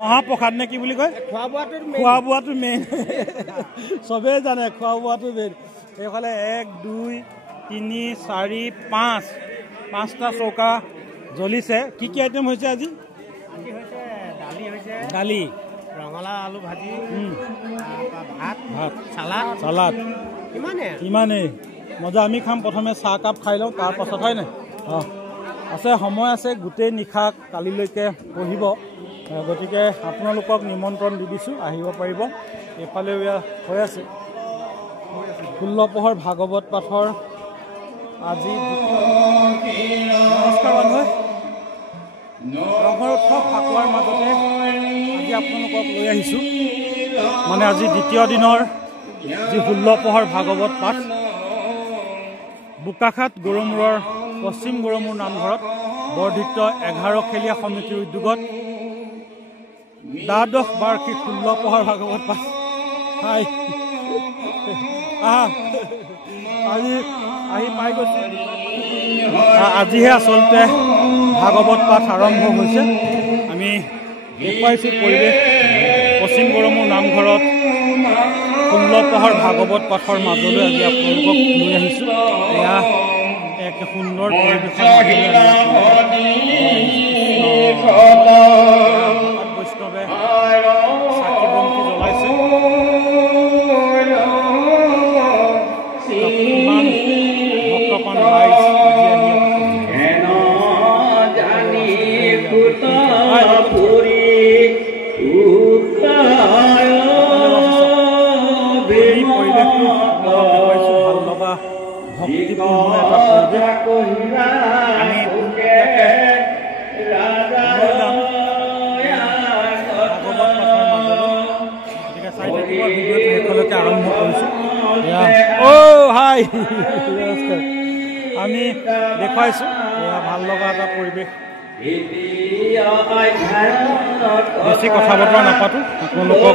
মহাপ্ৰসাদ নে কি বুলি কয় খোৱা বোৱাটো মেইন চবেই জানে খোৱা বোৱাটো মেইন এইফালে 1 2 3 4 5 5টা চৌকা জ্বলিছে কি কি আইটেম হৈছে আজি দালি ৰঙালাও আলু ভাজি ভাত সালাড ইমানেই মজা আমি খাম প্ৰথমে চাহ কাপ খাই লওঁ তাৰ পাছত হয় নাই আছে সময় আছে গোটেই নিশা কালিলৈকে বহিব গতিকে আপোনালোকক নিমন্ত্ৰণ দি দিছোঁ আহিব পাৰিব এফালে হৈ আছে 16 পহৰ ভাগৱত পাঠৰ আজি নমস্কাৰ মানুহ ৰঙৰ উৎসৱ ফাকুৱাৰ মাজতে আজি আপোনালোকক লৈ আহিছোঁ মানে আজি দ্বিতীয় দিনৰ যি 16 পহৰ ভাগৱত পাঠ বোকাখাট গড়মূৰৰ পশ্চিম গড়মূৰ নামঘৰত বৰ্ধিত 11 খেলীয়া সমিতিৰ উদ্যোগত দ্বাদশ বাৰ্ষিক 16 পহৰ ভাগৱত পাঠ আজি আহি পাই গৈছে আজিহে আচলতে ভাগৱত পাঠ আৰম্ভ হৈছে আমি দেখুৱাইছোঁ পৰিৱেশ পশ্চিম গড়মূৰ নামঘৰত 16 পহৰ ভাগৱত পাঠৰ মাজলৈ আজি আপোনালোকক লৈ আহিছোঁ এয়া এক সুন্দৰ পৰিৱেশৰ বৈষ্ণৱে চাকি বন্তি জ্বলাইছে ইমান ভক্তপ্ৰাণ ৰাইজ ভক্তিপূৰ্ণ এটা পৰিৱেশ আৰম্ভ কৰিছোঁ আমি দেখুৱাইছোঁ এয়া ভাল লগা এটা পৰিৱেশ বেছি কথা বতৰা নাপাতো আপোনালোকক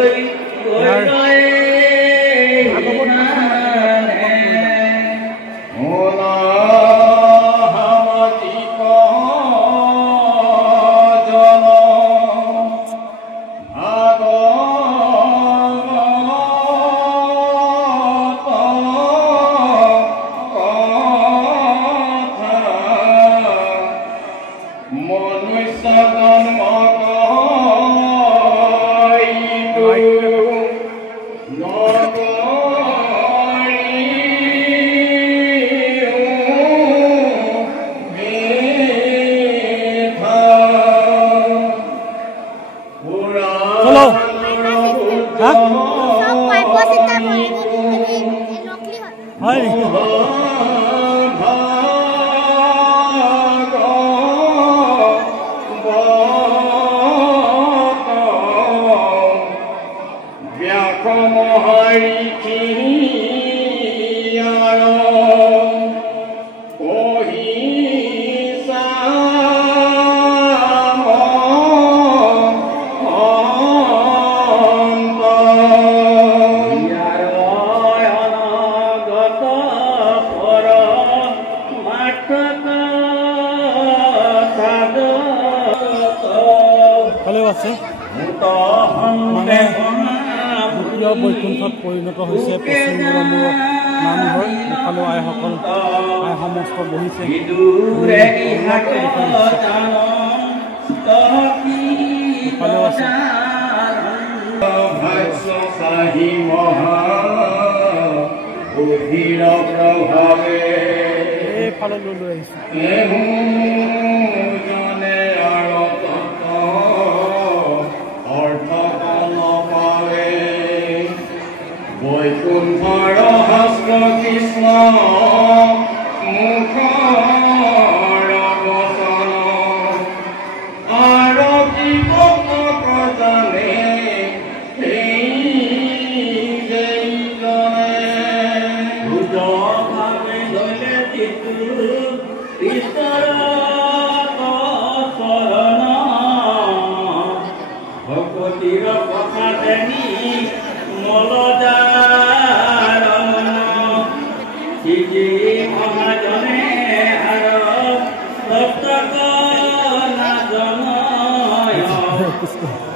মানে দ্বিতীয় বৈকুণ্ঠত পৰিণত হৈছে পশ্চিম গড়মূৰ নামঘৰ ইফালেও আইসকল আই সমস্ত বহিছে ইফালেও আছে এইফাললৈ লৈ আহিছোঁ বৈকুণ্ঠৰ হস্ত কৃষ্ণ মুখৰ বচন আৰতি ভক্তজনে ভাৱে ধৰিলে ঈশ্বৰৰ চৰণ ভকতিৰ কথা জানি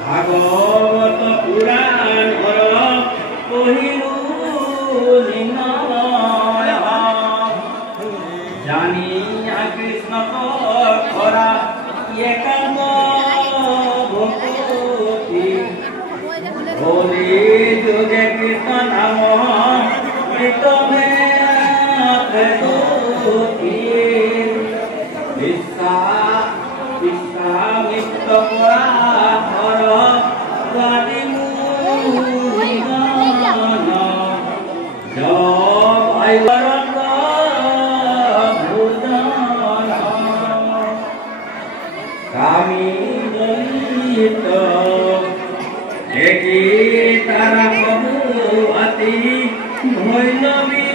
ভাগৱত পুৰাণ পঢ়িলো জানি কৃষ্ণ কৰা একাম ভক্তি হলি যোগে কৃষ্ণ নাম কীৰ্তনে বিশ্বামিত্ৰ পৰা হৰ গানি কামি দলিত একি তাৰা কবু আতি ভৈলবী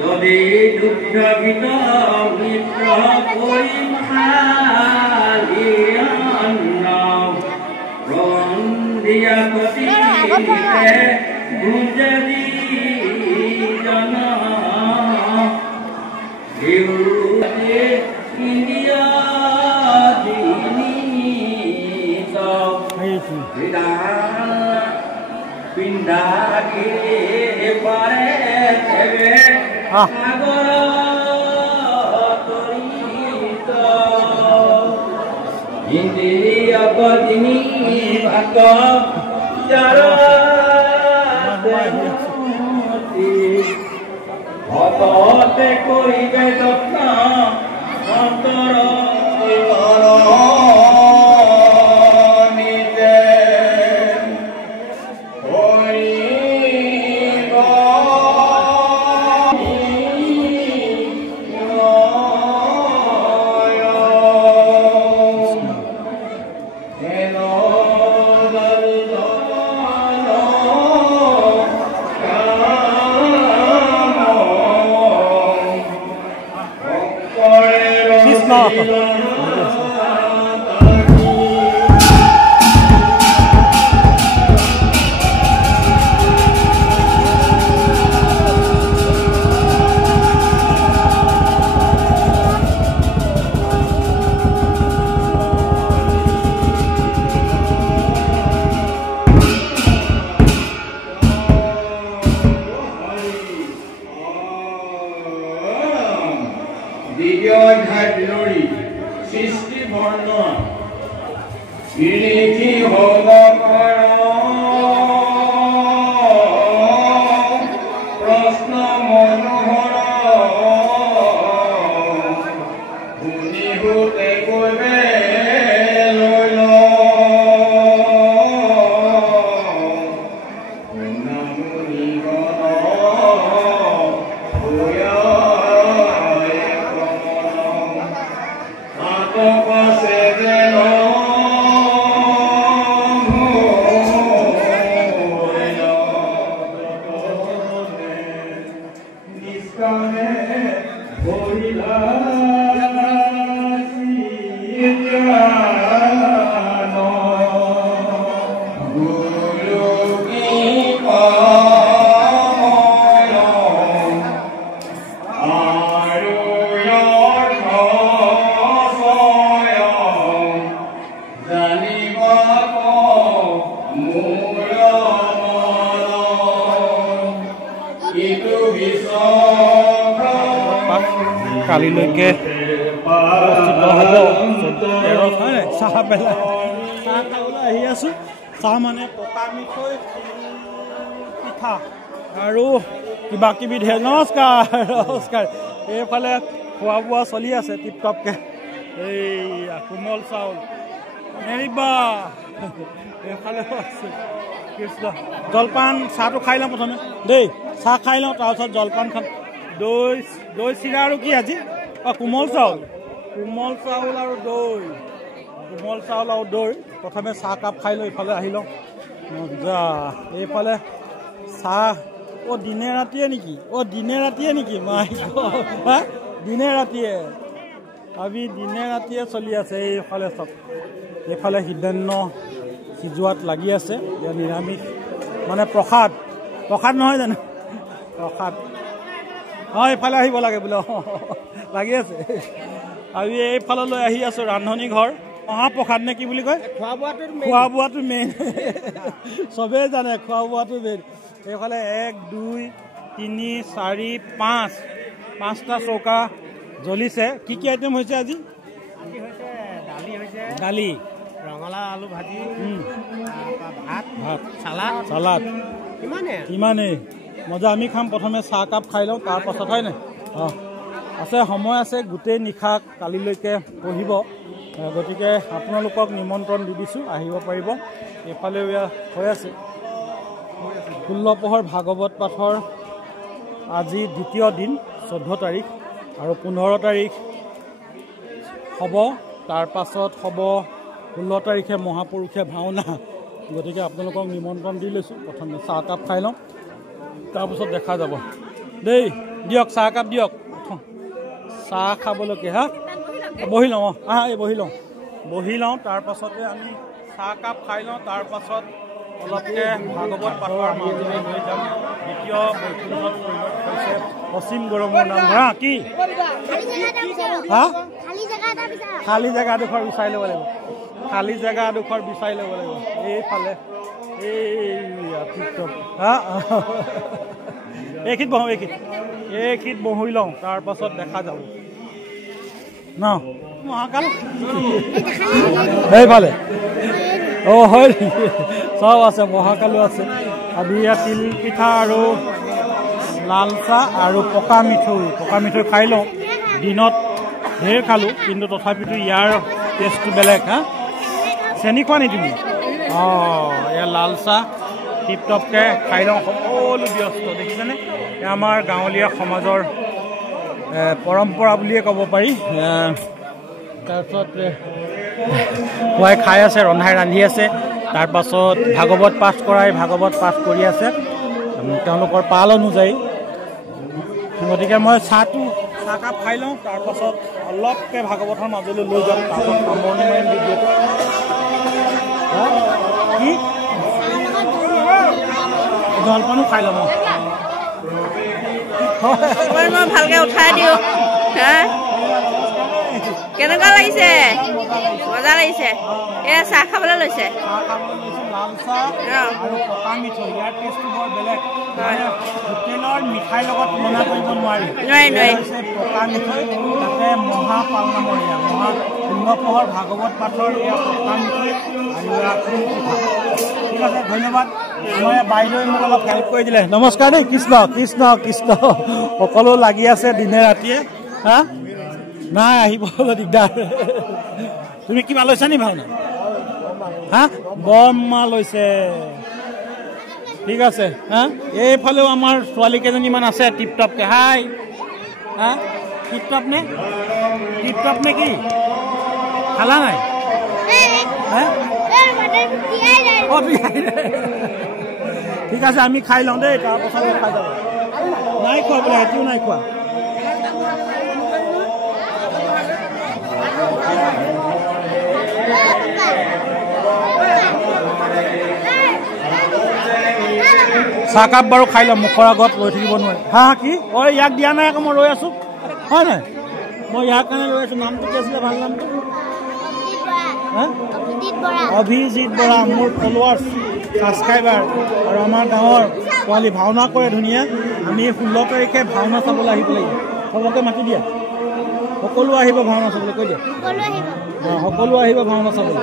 যদি দুগ্ধ গীত মিত্ৰ কৰিম ৰন্ধিয়া কতি গুঞ্জৰি জন ইন্দিয়া পিন্ডাকে পাৰে সাগৰ তৰিত ইন্দ্ৰিয় পত্নী ভাগ ভকতে কৰিবে যত্ন অন্তৰ সৃষ্টি বৰ্ণ বিৰিধি হব প্ৰশ্ন মনোহৰ শুনি হোতে কৈবে লৈ কালিলৈকে চাহ পেলাই চাহ খাবলৈ আহি আছোঁ। চাহ মানে পকা মিঠৈ পিঠা আৰু কিবা কিবি ধেৰ। নমস্কাৰ নমস্কাৰ। এইফালে খোৱা বোৱা চলি আছে টিপটপকৈ। এই কোমল চাউল নেৰিবা এইফালেও আছে কৃষ্ণ। জলপান চাহটো খাই লওঁ প্ৰথমে দেই। চাহ খাই লওঁ তাৰপিছত জলপান খাম। দৈ চিৰা আৰু কি আজি কোমল চাউল আৰু দৈ। কোমল চাউল আৰু দৈ। প্ৰথমে চাহ কাপ খাই লৈ ইফালে আহি লওঁ। মজা। এইফালে চাহ দিনে ৰাতিয়ে নেকি মাই হা দিনে ৰাতিয়ে আমি দিনে ৰাতিয়ে চলি আছে। এইফালে চব এইফালে সিদ্ধান্ত সিজোৱাত লাগি আছে। ইয়াৰ নিৰামিষ মানে প্ৰসাদ নহয় জানো প্ৰসাদ। এইফালে আহিব লাগে বোলে লাগি আছে। আমি এইফাললৈ আহি আছো ৰান্ধনী ঘৰ মহাপ্ৰসাদ নে কি বুলি কয় খোৱা বোৱাটো মেইন চবেই জানে খোৱা বোৱাটো মেইন এইফালে 1 2 3 4 5 5টা চৌকা জ্বলিছে কি কি আইটেম হৈছে আজি দালি ৰঙালাও আলু ভাজি ভাত চালাড ইমানেই মজা আমি খাম প্ৰথমে চাহ কাপ খাই লওঁ তাৰ পাছত হয় নাই আছে সময় আছে গোটেই নিশা কালিলৈকে পঢ়িব গতিকে আপোনালোকক নিমন্ত্ৰণ দি দিছোঁ আহিব পাৰিব এইফালে হৈ আছে 16 পহৰ ভাগৱত পাঠৰ আজি দ্বিতীয় দিন 14 তাৰিখ আৰু 15 তাৰিখ হ'ব তাৰ পাছত হ'ব 16 তাৰিখে মহাপুৰুষে ভাওনা গতিকে আপোনালোকক নিমন্ত্ৰণ দি লৈছোঁ প্ৰথমে চাহ কাপ খাই লওঁ তাৰপিছত দেখা যাব দেই দিয়ক চাহ কাপ দিয়ক চাহ খাবলৈকে হা বহি লওঁ এই বহি লওঁ তাৰ পাছতে আমি চাহ কাপ খাই লওঁ তাৰ পাছত অলপকে ভাগৱত পাঠৰ মাজলৈ লৈ যাম দ্বিতীয় বৈকুণ্ঠত হৈছে পশ্চিম গৰমৰ নামঘৰ কি খালী জেগাডোখৰ বিচাৰি ল'ব লাগিব এইফালে এইখিত বহি লওঁ তাৰ পাছত দেখা যাব ন মহাকাল এইফালে হয় চব আছে মহাকালো আছে আজি ইয়াত তিল পিঠা আৰু লাল চাহ আৰু পকা মিঠৈ খাই লওঁ দিনত ঢেৰ খালোঁ কিন্তু তথাপিতো ইয়াৰ টেষ্টটো বেলেগ হা চেনি খোৱা নি তুমি এয়া লাল চাহ টিপ টপকৈ খাই লওঁ সকলো ব্যস্ত দেখিছেনে আমাৰ গাঁৱলীয়া সমাজৰ পৰম্পৰা বুলিয়ে ক'ব পাৰি তাৰপিছত খুৱাই খাই আছে ৰন্ধাই ৰান্ধি আছে তাৰপাছত ভাগৱত পাঠ কৰি আছে তেওঁলোকৰ পাল অনুযায়ী গতিকে মই চাহ কাপ খাই লওঁ তাৰপাছত অলপকৈ ভাগৱতৰ মাজলৈ লৈ যাম তাৰপাছত সামৰণি মাৰিম ভিডিঅ'টো কি জলপানো খাই ল'ম মই ভালকে উঠাই দিওঁ কেনেকুৱা লাগিছে মজা লাগিছে এয়া চাহ খাবলৈ লৈছে লাল চাহ আৰু পকা মিঠৈ ইয়াৰ টেষ্টটো বৰ বেলেগ হোটেলৰ মিঠাইৰ লগত তুলনা কৰিব নোৱাৰি পকা মিঠৈ তাতে মহাপাল নামৰ 16 পহৰ ভাগৱত পাঠৰ এয়া পকা মিঠৈ আৰু ঠিক আছে ধন্যবাদ মই বাইদেৱে মোক অলপ হেল্প কৰি দিলে নমস্কাৰ দেই কৃষ্ণ সকলো লাগি আছে দিনে ৰাতিয়ে হা নাই আহিব দিগদাৰ তুমি কিবা লৈছা নি ভাওনা হা বৰমা লৈছে ঠিক আছে হা এইফালেও আমাৰ ছোৱালী কেইজনীমান আছে টিপ টপকে হাই হা টিপ টপ নে কি খালা নাই ঠিক আছে আমি খাই লওঁ দেই তাৰপাছত খাই যাব নাই খোৱা বোলে সেইটোও নাই খোৱা চাহকাপ বাৰু খাই লওঁ মুখৰ আগত ৰৈ থাকিব নোৱাৰি হা কি ইয়াক দিয়া নাই আকৌ মই ৰৈ আছোঁ হয় নাই মই ইয়াৰ কাৰণে ৰৈ আছোঁ নামটো কি আছিলে ভাল নামটো অভিজিত বৰা মোৰ ফলোৱাৰ্ছ ছাবস্ক্ৰাইবাৰ আৰু আমাৰ গাঁৱৰ ছোৱালী ভাওনা কৰে ধুনীয়া আমি 16 তাৰিখে ভাওনা চাবলৈ আহিব লাগিব সকলোকে মাতি দিয়া সকলো আহিব ভাওনা চাবলৈ কৈ দিয়া সকলো আহিব ভাওনা চাবলৈ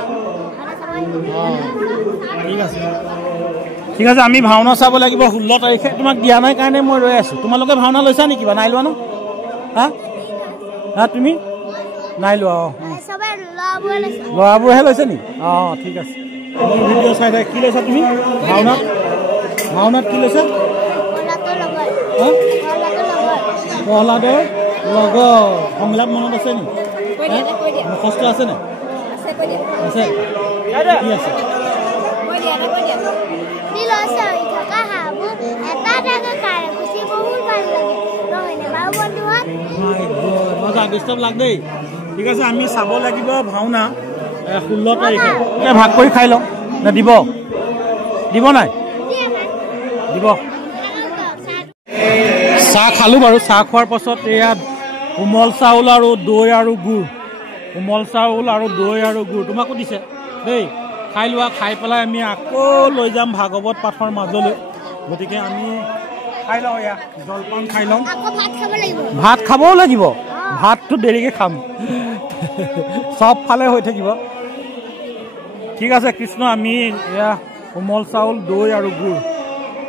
ঠিক আছে আমি ভাওনা চাব লাগিব 16 তাৰিখে তোমাক দিয়া নাই কাৰণে মই ৰৈ আছোঁ তোমালোকে ভাওনা লৈছা নেকি বা নাই লোৱা ন হা তুমি নাই লোৱা ল'ৰাবোৰেহে লৈছে নি ঠিক আছে ভিডিঅ' চাই কি লৈছা তুমি ভাওনাত কি লৈছা প্ৰহ্লাদৰ লগৰ সংলাপ মনত আছে নি মুখস্থ আছে নে আছে কি আছে ডিষ্টাৰ্ব লাগ দেই ঠিক আছে আমি চাব লাগিব ভাওনা 16 তাৰিখে ভাগ কৰি খাই লওঁ নে দিব নাই দিব চাহ খালোঁ বাৰু চাহ খোৱাৰ পাছত এয়া কোমল চাউল আৰু দৈ আৰু গুড় কোমল চাউল আৰু দৈ আৰু গুড় তোমাকো দিছে দেই খাই লোৱা খাই পেলাই আমি আকৌ লৈ যাম ভাগৱত পাঠৰ মাজলৈ গতিকে আমি খাই লওঁ এয়া জলপান খাই লওঁ ভাত খাবও লাগিব ভাতটো দেৰিকৈ খাম চব ফালে হৈ থাকিব ঠিক আছে কৃষ্ণ আমি এয়া কোমল চাউল দৈ আৰু গুড়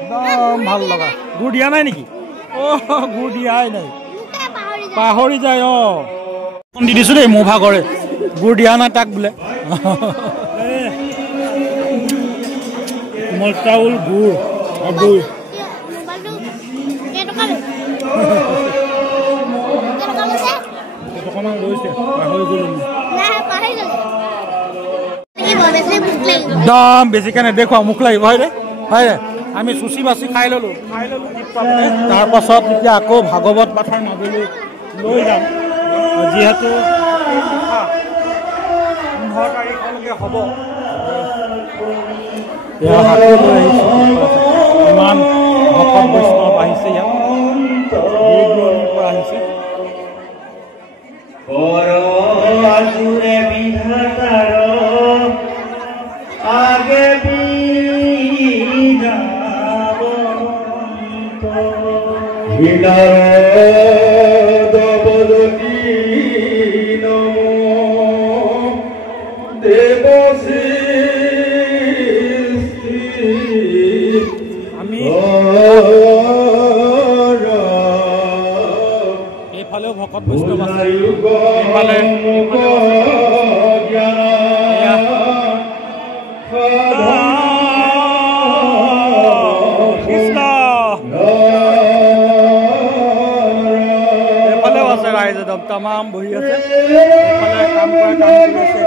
একদম ভাল লগা গুড় দিয়া নাই নেকি গুড় দিয়াই নাই পাহৰি যায় দি দিছোঁ দেই মোৰ ভাগৰে গুড় দিয়া নাই তাক বোলে কোমল চাউল গুড় আৰু দৈ অকণমান গৈছে পাহৰি গ'লো একদম বেছিকৈ নেদেখুৱা মুখ লাগিব হয় দে আমি চুচি বাচি খাই ললোঁ তাৰপাছত এতিয়া আকৌ ভাগৱত পাঠৰ মাজলৈ লৈ যাম যিহেতু 15 তাৰিখলৈকে হ'ব হাতলৈ আহিছোঁ ইমান ভকত বৈষ্ণৱ আহিছে ইয়াত দূৰৰ পৰা আহিছে आगे भी আমি এইফালেও ভকত বৈষ্ণৱ আছে এইফালে তামাম বহি আছে কাম কৰি আছে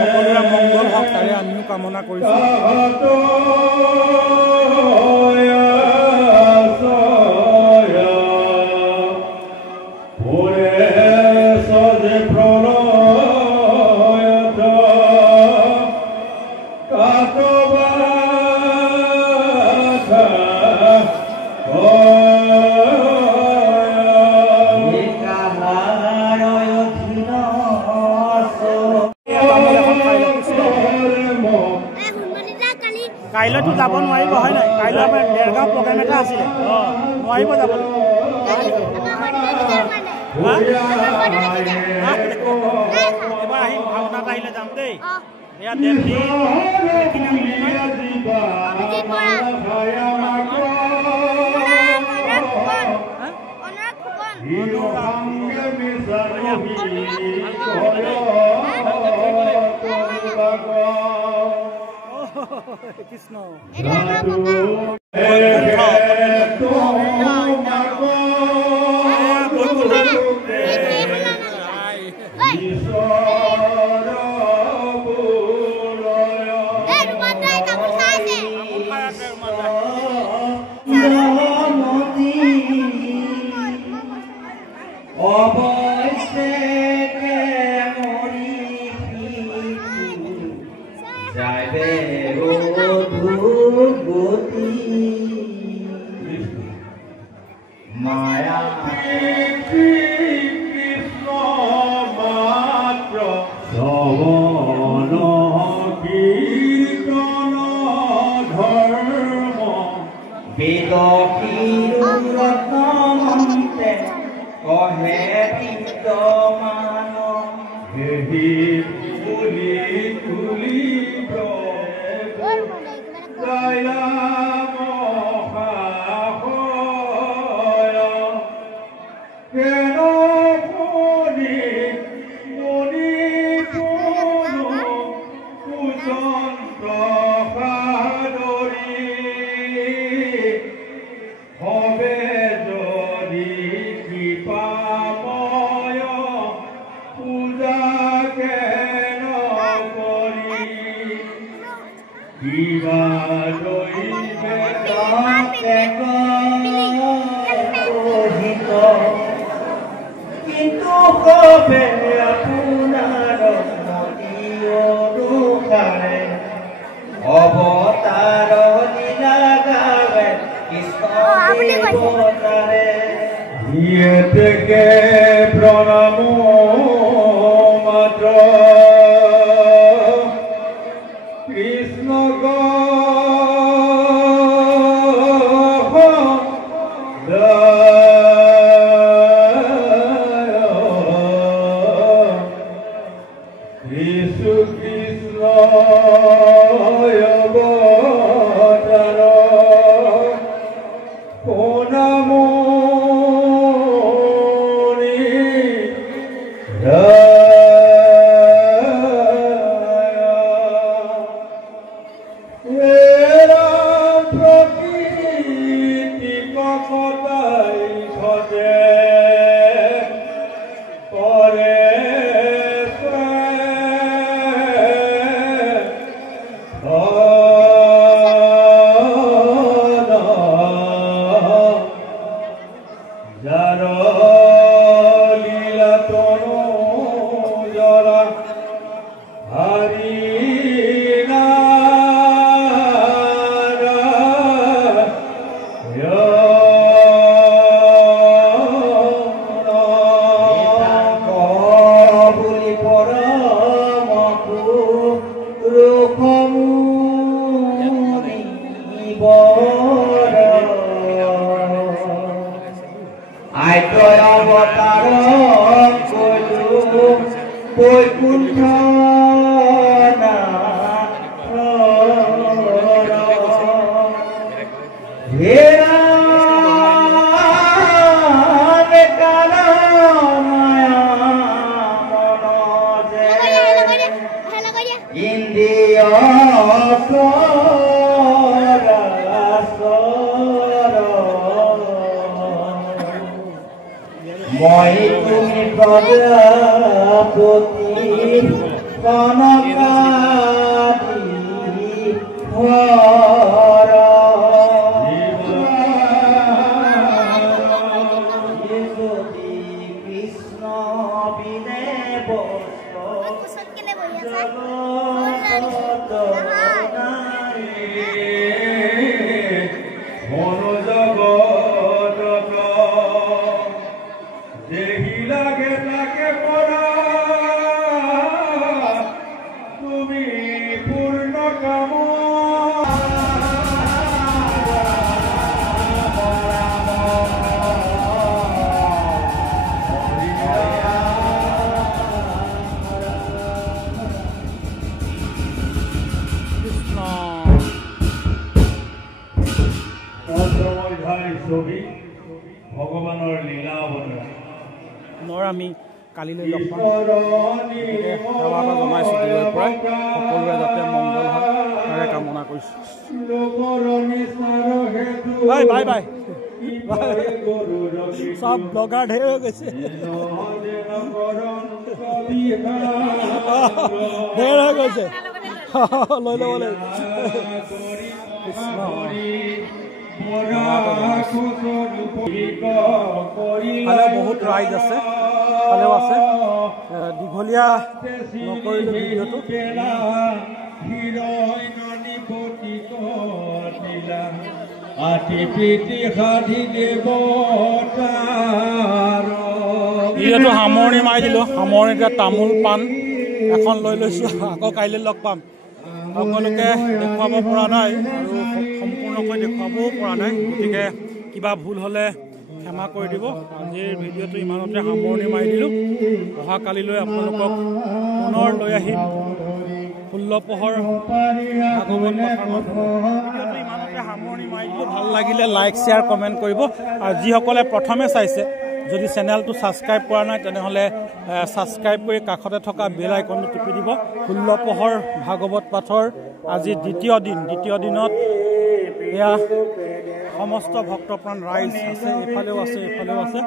সকলোৰে মংগল হওক তাৰে আমিও কামনা কৰিছোঁ কাইলৈতো যাব নোৱাৰিব হয় নাই কাইলৈ আমাৰ দেৰগাঁও প্ৰগ্ৰেম এটা আছিলে নোৱাৰিব যাবলৈ এবাৰ আহিম ভাওনাত আহিলে যাম দেই এয়া দেৱী কৃষ্ণ माया कृष्ण मात्र सवन कीर्तन धर्म वेद रत्नमन्ते कहे विद्यमान हेहि तुली तुली दया বৈকুণ্ঠ মই তুমি প্রজাপতি কনকাদি হর কৃষ্ণ বিনে লাগে তাকে পড়া তুমি পূর্ণ কাম ছবি ভগৱানৰ লীলা অৱতাৰ আমি কালিলৈ লগ পাম সেৱা এটা জনাইছোঁ দূৰৰ পৰাই সকলোৰে যাতে মংগল হয় তাৰে কামনা কৰিছোঁ বাই বাই বাই সব ব্লগাৰ ঢেৰ হৈ গৈছে ঢেৰ হৈ গৈছে লৈ ল'ব লাগিব বহুত ৰাইজ আছে ফালেও আছে দীঘলীয়া নকৰিলোঁ ভিডিঅ'টো ভিডিঅ'টো সামৰণি মাৰি দিলোঁ সামৰণিতে তামোল পাণ এখন লৈ লৈছোঁ আকৌ কাইলৈ লগ পাম সকলোকে দেখুৱাব পৰা নাই আৰু সম্পূৰ্ণকৈ দেখুৱাবও পৰা নাই গতিকে কিবা ভুল হ'লে ক্ষমা কৰি দিব আজিৰ ভিডিঅ'টো ইমানতে সামৰণি মাৰি দিলোঁ অহাকালিলৈ আপোনালোকক পুনৰ লৈ আহিম 16 পহৰ ইমানতে সামৰণি মাৰি দিলোঁ ভাল লাগিলে লাইক শ্বেয়াৰ কমেণ্ট কৰিব আৰু যিসকলে প্ৰথমে চাইছে যদি চেনেলটো ছাবস্ক্ৰাইব কৰা নাই তেনেহ'লে ছাবস্ক্ৰাইব কৰি কাষতে থকা বেল আইকনটো টিপি দিব 16 পহৰ ভাগৱত পাঠৰ আজি দ্বিতীয় দিনত এয়া সমস্ত ভক্তপ্ৰাণ ৰাইজ আছে এফালেও আছে